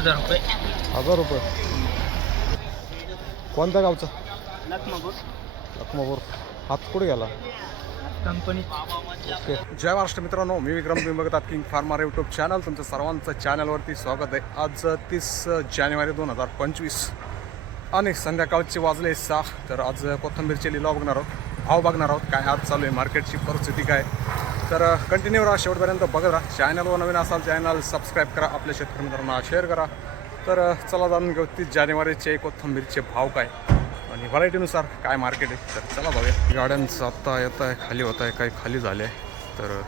हजार रुपये. हजार रुपये. कोणत्या गावचा? लखमापूर. लखमापूर. हात कुठे गेला? कंपनी. ओके. जय महाराष्ट्र मित्रांनो मी विक्रम तुम्ही बघतात किंग फार्मर यूट्यूब चॅनल. तुमचं सर्वांचं चॅनलवरती स्वागत आहे. आज तीस जानेवारी दोन हजार पंचवीस आणि संध्याकाळचे वाजले सहा. तर आज कोथंबीरचे लिलाव बघणार आहोत. भाव बघणार आहोत काय आज चालू आहे मार्केटची परिस्थिती काय तर कंटिन्यू राहा. शेवटपर्यंत बघत राहा. चॅनलवर नवीन असाल चॅनल सबस्क्राईब करा. आपल्या शेतकरी मित्रांना शेअर करा. तर चला जाणून घेऊ तीस जानेवारीचे कोथंबीरचे भाव काय? आणि व्हरायटीनुसार काय मार्केट आहे? तर चला बघूया. गाड्यांचं आत्ता येत आहे खाली होत आहे काही खाली झाले आहे तर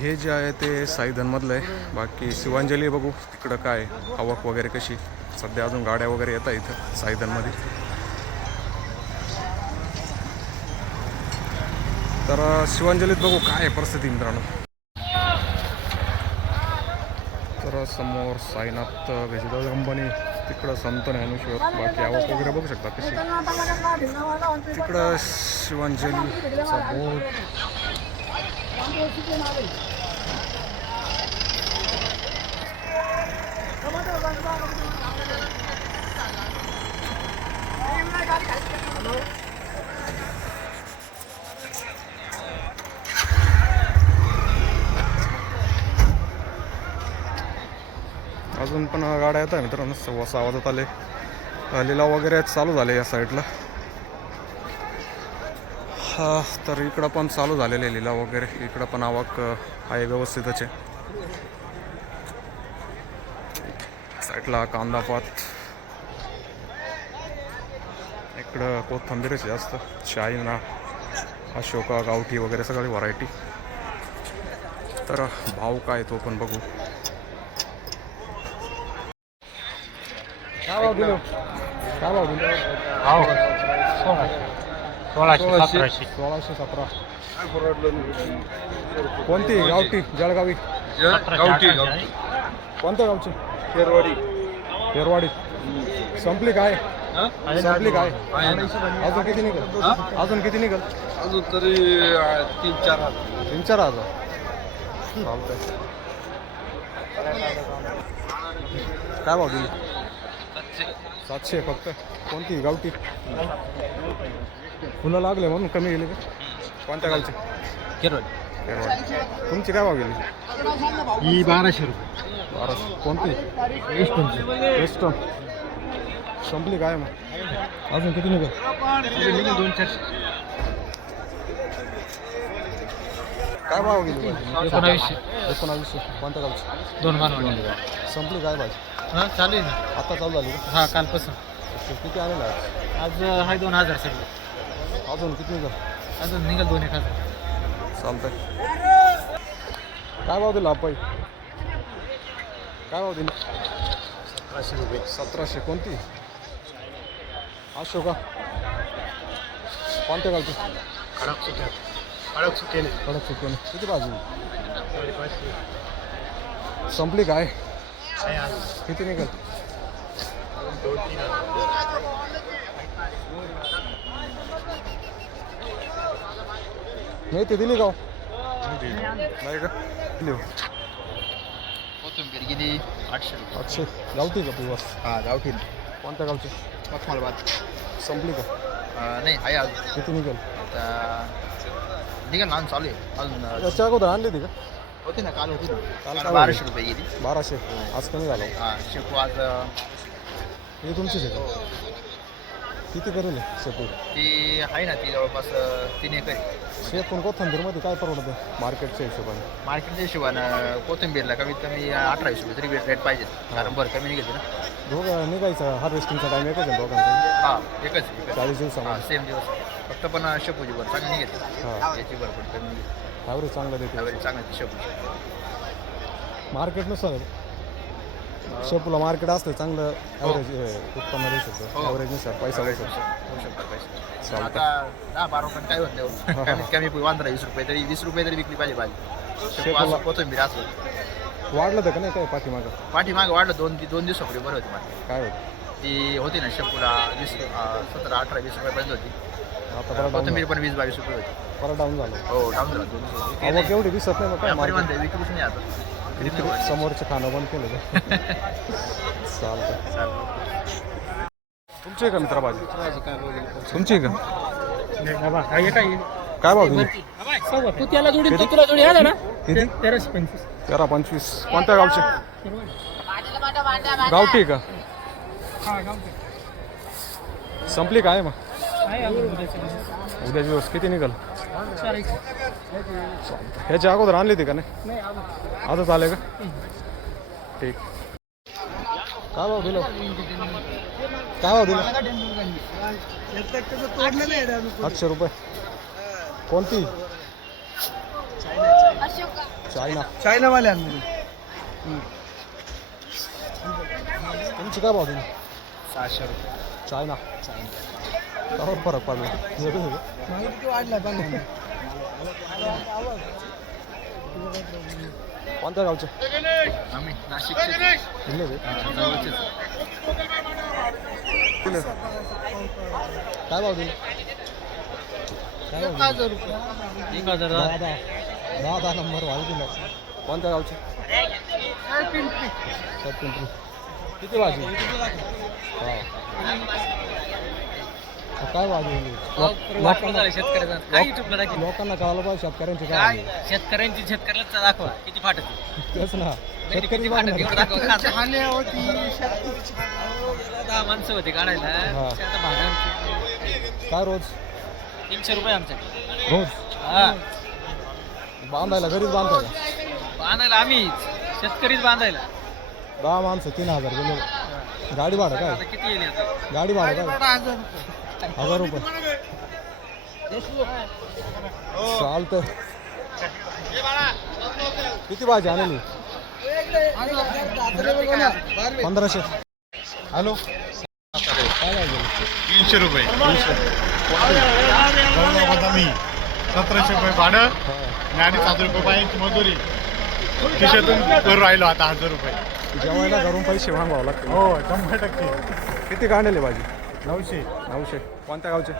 हे जे आहे ते साईधनमधलं आहे. बाकी शिवांजली बघू तिकडं काय आवक वगैरे कशी? सध्या अजून गाड्या वगैरे येत आहे इथं साईधनमध्ये. तर शिवांजलीत बघू काय आहे परिस्थिती मित्रांनो. तर समोर साईनाथ व्हेजिटेबल कंपनी तिकडं संत ज्ञानेश्वर बाकी आवक वगैरे बघू शकता कशी तिकडं शिवांजलीचा बोर्ड अजून पण गाड्या येत आहे मित्रांनो. सव्वा सहा वाजत आले. लिलाव वगैरे चालू झाले या साईडला. हा तर इकडं पण चालू झालेले आहे लिलाव वगैरे. इकडं पण आवक आहे व्यवस्थितच आहे साईडला कांदापात इकडं कोथंबीरच जास्त. शाईना अशोका गावठी वगैरे सगळी व्हरायटी तर भाव काय तो पण बघू. भाव दिलो काय भाव दिलो सोळाशे सोळाशे सतराशे सोळाशे सतरा कोणती गावठी जळगावी गावठी कोणत्या गावची पेरवाडी पेरवाडी संपली काय संपली काय अजून किती निघल अजून किती निघल अजून तरी तीन चार हजार तीन चार हजार चालतंय काय भाव दिली सातशे फक्त. कोणती? गावठी. फुलं लागले म्हणून कमी गेली का? कोणत्या गावची? पेरवाडी तुमची काय भाव गेली? ही बाराशे रुपये. बाराशे. कोणती? इस्टोनची वेस्टर्न संपली काय मग? अजून किती निघल? दोन चारशे. काय भाव गेली एकोणावीसशे. एकोणावीसशे. कोणत्या गावची? दोन मानवडी संपली काय भाजी? हां चालू आहे ना. आता चालू झाली का? हा कालपासून. ओके, किती आलेला आहे आज हाय दोन हजार सगळे. अजून किती निघल? अजून निघाल दोन एक हजार. चालतंय. काय भाव दिला अप्पाई? काय भाव दिला? सतराशे रुपये. सतराशे. कोणती? अशोका कोणत्या गावची? खडक सुटे खडक सुटेले कडक चुकवणे किती बाजू? संपली काय? किती निघल? नाही ते दिली गाव नाही का? हो. कोथिंबीर किती आठशे आठशे. गावठी का पिवास हा गावठी. कोणत्या गावची? मखमलबाद संपली का? नाही आहे अजून. किती निघेल? आता निघाल ना अजून चालू आहे. अजून याच्या अगोदर आणली ती का? होती ना काल होती काल ना काय बाराशे रुपये गेली. बाराशे. आज कमी झालं. हा शेपू आज अं, हे तुमचीच आहे का किती करेल शेपूट ती आहे ना ती जवळपास अं, तीन एकर आहे. शेपून कोथंबीरमध्ये काय परवडतं मार्केटच्या हिशोबाने? मार्केटच्या हिशोबानं कोथिंबीरला कमीत कमी अठराशे रुपये तरी रेट पाहिजे. कारण बरं कमी निघायचं ना. दोघं निघायचं हार्वेस्टिंगचा टाईम एकच आहे दोघांचा. हा एकच एकच चाळीस हा दिवसामध्ये सेम दिवस. फक्त पण बरं चांगली निघायची हां. याची बरं पण कमी निघायची ॲव्हरेज चांगलं देते. त्यावेळी चांगली शेपूची. मार्केटनुसार शेपूला मार्केट असतं चांगलं ॲव्हरेज उत्पन्न देऊ शकतो. हो. ॲव्हरेजनुसार पैसा देऊ शकतो. होऊ शकतात पैसे. चालतं आता दहा बारा रुपये काय होत? नाही कमीत कमी पंधरा वीस रुपये तरी वीस रुपये तरी विकली पाहिजे भाजी. शेपू शेपूला- असं कोथिंबीर असं. वाढलं तर का नाही काय पाठीमागं? पाठीमागं वाढलं दोन दोन दिवसापूर्वी बरं होती. मार्केट काय होतं? ती होती ना शेपूला वीस अं, सतरा अठरा वीस रुपयापर्यंत होती. आता परत डाऊन कोथिंबीर पण वीस बावीस रुपये होती. परत डाऊन झालं. हो डाऊन झाला दोन दिवस विक्री आवक नाही. एवढी दिसत नाही मग काय व्यापारी मार्केट म्हणते विक्रीच नाही आता. समोरचं खाणं बंद केलं का? चालतं तुमची का मित्रा भाजी तुमची का? काय भाव दिली तू त्याला जोडी तू तुला जोडी आहे ना किती? तेराशे पंचवीस. तेरा पंचवीस. कोणत्या गावचे? गावठी का? संपली काय मग? उद्या दिवस किती निघाल ह्याच्या अगोदर आणली होती का नाही आजच आले का? ठीक। काय भाव दिलं काय भाव दिलं आठशे रुपये। कोणती चायना चायनावाले तुमची काय भाव दिली सहाशे रुपये। चायना त्यावर फरक पडला? वाढला कोणत्या गावचे? आम्ही दिले काय भाव दिले काय भाव दिले? एक हजार दहा दहा. दहा दहा नंबर भाव दिला. कोणत्या गावचे? पिंपरी. किती भाजी हा. काय लोकांना शेतकऱ्याचा काय युट्यूबला दाखव लोकांना कळालं पाहिजे शेतकऱ्यांची काय. शेतकऱ्यांची शेतकऱ्याला दाखवा. किती फाटत तेच ना. शेतकरी किती फाटत बांधणार. एवढं दाखवा. दहा माणसं होते काढायला. हा. ते आता भाडं काय रोज? तीनशे रुपये आमच्याकडे रोज? हा. बांधायला घरीच बांधायला? बांधायला आम्हीच शेतकरीच बांधायला. दहा माणसं तीन हजार गेले. गाडी भाडं आता काय? किती येईल आता? गाडी भाडं काय? हजार रुपये. चालतं. किती भाजी आणली? पंधराशे. हॅलो? तीनशे रुपये. बदामी सतराशे रुपये भाडं. आणि हजार रुपये पाहिजे मजुरी. खिशातून करून राहिलो आता हजार रुपये. जेवायला घरून पैसे मागवावं लागते हो शंभर टक्के. किती काढलेले भाजी? नऊशे. नऊशे. कोणत्या गावचे?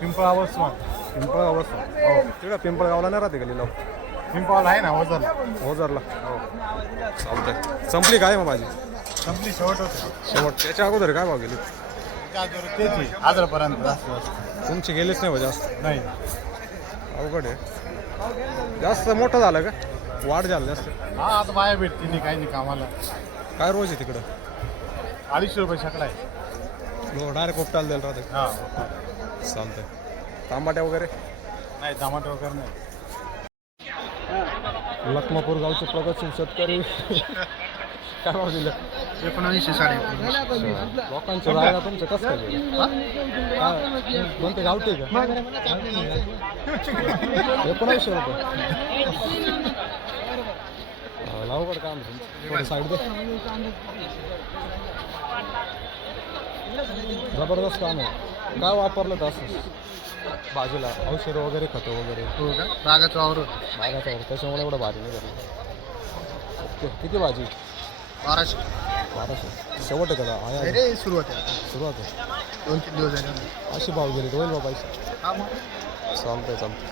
पिंपळा वसवान पिंपळगाव बस हो. तिकडं पिंपळगावला नाही राहते का लिलाव? पिंपळाला आहे ना वजन ओझरला. हो. चालतंय. संपली काय मग भाजी? संपली शेवट होते. शेवट. त्याच्या अगोदर काय भाव गेली? तेच आहे हजारपर्यंत जास्त जास्त तुमची गेलीच नाही बा जास्त. नाही. अवघड आहे. जास्त मोठं झालं का? वाढ झालं जास्त. हा आता बाया भेटते नाही काही नाही कामाला. काय रोज आहे तिकडं? अडीचशे रुपये शकला आहे. हो डायरेक्ट उपटायला द्यायला राहते हा चालतंय तांबाट्या वगैरे? नाही टमाटर वगैरे नाही. लखमापूर गावचे प्रगतशील शेतकरी. काय भाव दिलं? एकोणावीसशे साडे लोकांच्या जागा तुमचं कसं काय गेलं? कोणते गावते का? एकोणावीसशे रुपये. हा, लावगड काम? आहे तुमचं. थोडं साईड दे जबरदस्त काम आहे. काय वापरलं तर असं? भाजीला औषधं वगैरे खतं वगैरे. हो का? बागाचं वावर. बागाचा त्याच्यामुळे एवढं भाजी नाही झाली. ओके किती भाजी? बाराशे. बाराशे. शेवट आहे का आहे आहे. सुरुवात आहे. सुरुवात आहे. दोन तीन दिवस झाले. अशी भाव गेली होईल बा पैसे. हा मग. चालतंय चालतंय.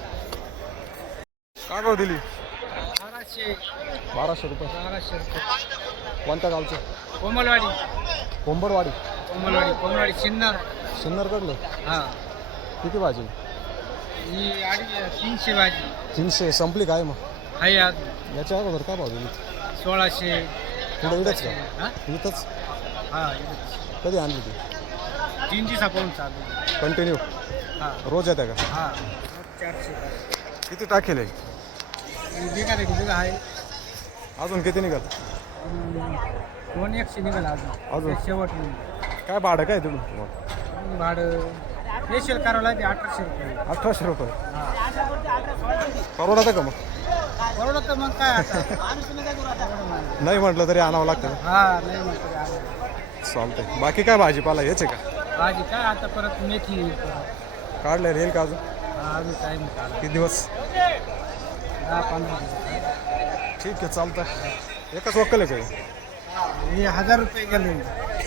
काय भाव दिली? बाराशे. बाराशे रुपये. बाराशे रुपये. कोणत्या गावचे? कोमलवाडी. कोंबडवाडी. कोमलवाडी कोमलवाडी सिन्नर सिन्नरकडलं हा. किती भाजी? ही अडीच तीनशे भाजी. तीनशे संपली काय मग? हाय आज. याच्या अगोदर काय भाव दिली सोळाशे. पुढे इथंच का? हा? इथंच? हा कधी आणली ती? तीन दिवसापासून चालू कंटिन्यू हा. रोज येते का? हा चारशे किती टाकेल आहे बिघा रे बिघा आहे. अजून किती निघाल? दोन एकशे निघाला अजून. अजून? शेवट नाही. काय भाडं काय तुम्ही भाडं करावं लागते अठराशे रुपये. अठराशे रुपये. परवडतं का मग? तर मग काय आता? नाही म्हटलं तरी आणावं लागतं हा नाही म्हणतो आलं. चालतंय. बाकी काय भाजीपाला हेच आहे का? भाजी काय आता परत मेथी येईल परत. काढले येईल का अजून? हा अजून टाईम आला किती दिवस? दहा पंधरा दिवस. ठीक आहे चालतंय. एकच वक्कल आहे काय हे हजार रुपये गेले.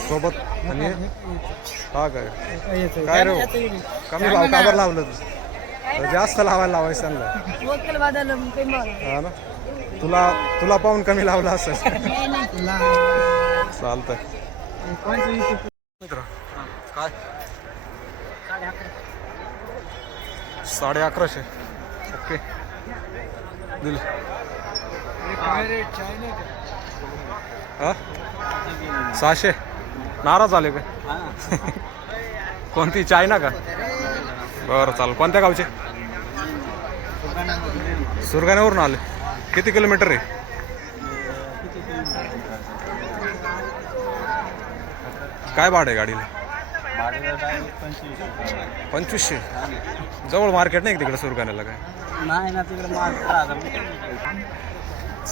सोबत? आणि हे? काय? काय रे हो? कमी भाव का बरं लावलं तू? जास्त लावायला लावायचं त्यांना हा ना? तुला तुला पाहून कमी लावला असेल. चालतंय. मित्र काय? साडे अकराशे. ओके. दिल. हा? सहाशे. नाराज आले काय कोणती चायना का? बरं चालेल कोणत्या गावचे? सुरगाण्यावरून आले. किती किलोमीटर आहे? काय भाडं आहे गाडीला? पंचवीसशे. जवळ मार्केट नाही तिकडे सुरगाण्याला काय? नाही ना तिकडे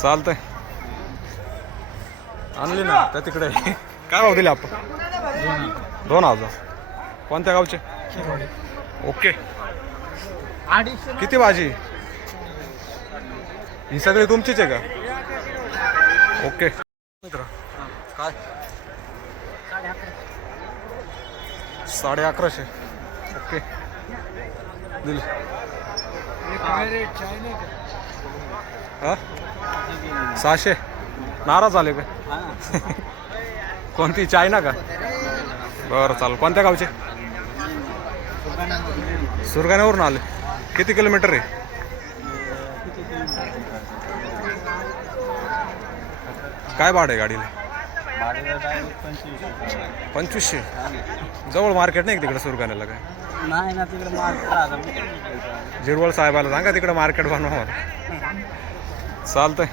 चालतंय. आणली ना त्या तिकडे. काय भाव दिले आपण? दोन हजार. कोणत्या गावचे? ओके. किती भाजी? ही सगळी तुमचीच आहे का? ओके. मित्र काय? साडे अकराशे. ओके. दिले. सहाशे. नाराज आले का? कोणती? चायना का? बरं चालेल. कोणत्या गावचे? सुरगाण्यावरून आले. किती किलोमीटर आहे? काय भाडं आहे गाडीला? पंचवीसशे. जवळ मार्केट नाही तिकडे सुरगाण्याला काय? नाही ना तिकडे मार्केट जिरवळ साहेबाला सांगा तिकडे मार्केट बनवा. चालतंय.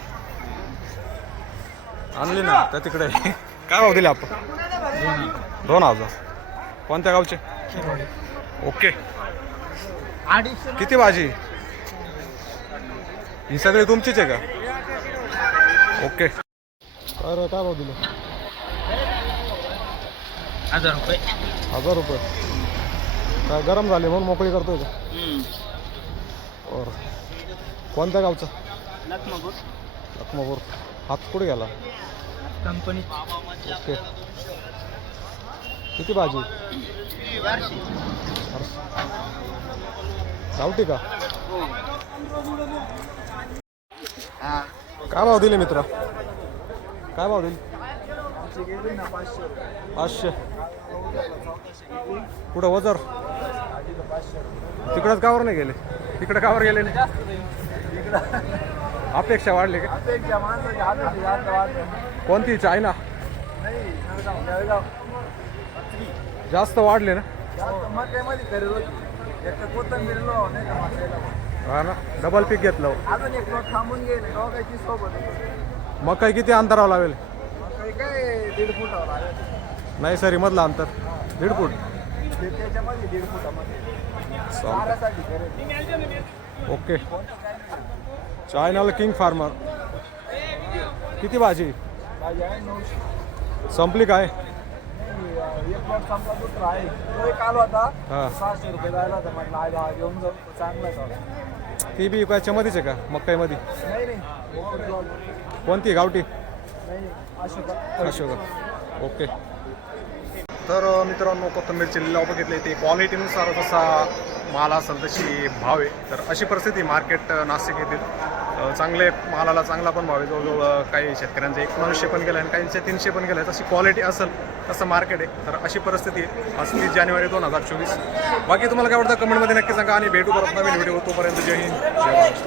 आणली ना त्या तिकडे. काय भाव दिले आपण दोन हजार. कोणत्या गावचे? ओके. किती भाजी? ही सगळी तुमचीच आहे का? ओके. अरे काय भाव दिले? हजार रुपये. हजार रुपये. काय गरम झाले म्हणून मोकळी करतोय का? बरं. कोणत्या गावचं? लखमापूर. हात कुठे गेला? Company okay. किती भाजी? गावठी का? काय भाव दिले मित्र? काय भाव दिले? पाचशे. कुठं वजर? तिकडंच कावर नाही गेले. तिकडे कावर गेले नाही. अपेक्षा वाढली का? कोणती? चायना? जास्त वाढले ना? हा ना? डबल पीक घेतलं. अजून एक प्लॉट थांबून गेले दोघांची सोबत मग काय किती अंतरावर लावेल? काही काय दीड फुटावर लागेल नाही सरी मधलं अंतर. दीड फूट. त्याच्यामध्ये दीड फुटामध्ये ओके. चायनाला किंग फार्मर. किती भाजी? माझी आहे नऊशे. संपली काय? नाही, एक प्लॉट संपला दुसरा आहे. तो एक आला होता. सहाशे रुपये जायला होता म्हटलं आहे बा घेऊन जाऊ. ती बी याच्यामध्येच आहे का मक्काईमध्ये? नाही नाही. ओके प्लॉट कोणती गावठी? नाही अशोका. अशोक. ओके. तर अ, मित्रांनो कोथंबीरचे लिलाव बघितले ते. क्वालिटीनुसार जसा माल असेल तशी भाव आहे. तर अशी परिस्थिती मार्केट नाशिक येथील. चांगले मालाला चांगला पण भाव आहे. जवळजवळ काही शेतकऱ्यांचे एकोणीसशे पण गेलं आणि काहींचे तीनशे पण गेलं. तशी क्वालिटी असेल तसं मार्केट आहे. तर अशी परिस्थिती आहे. आज तीस जानेवारी दोन हजार चोवीस. बाकी तुम्हाला काय वाटतं? कमेंटमध्ये नक्की सांगा आणि भेटू परत नवीन व्हिडिओ तोपर्यंत जय हिंद. जय महाराष्ट्र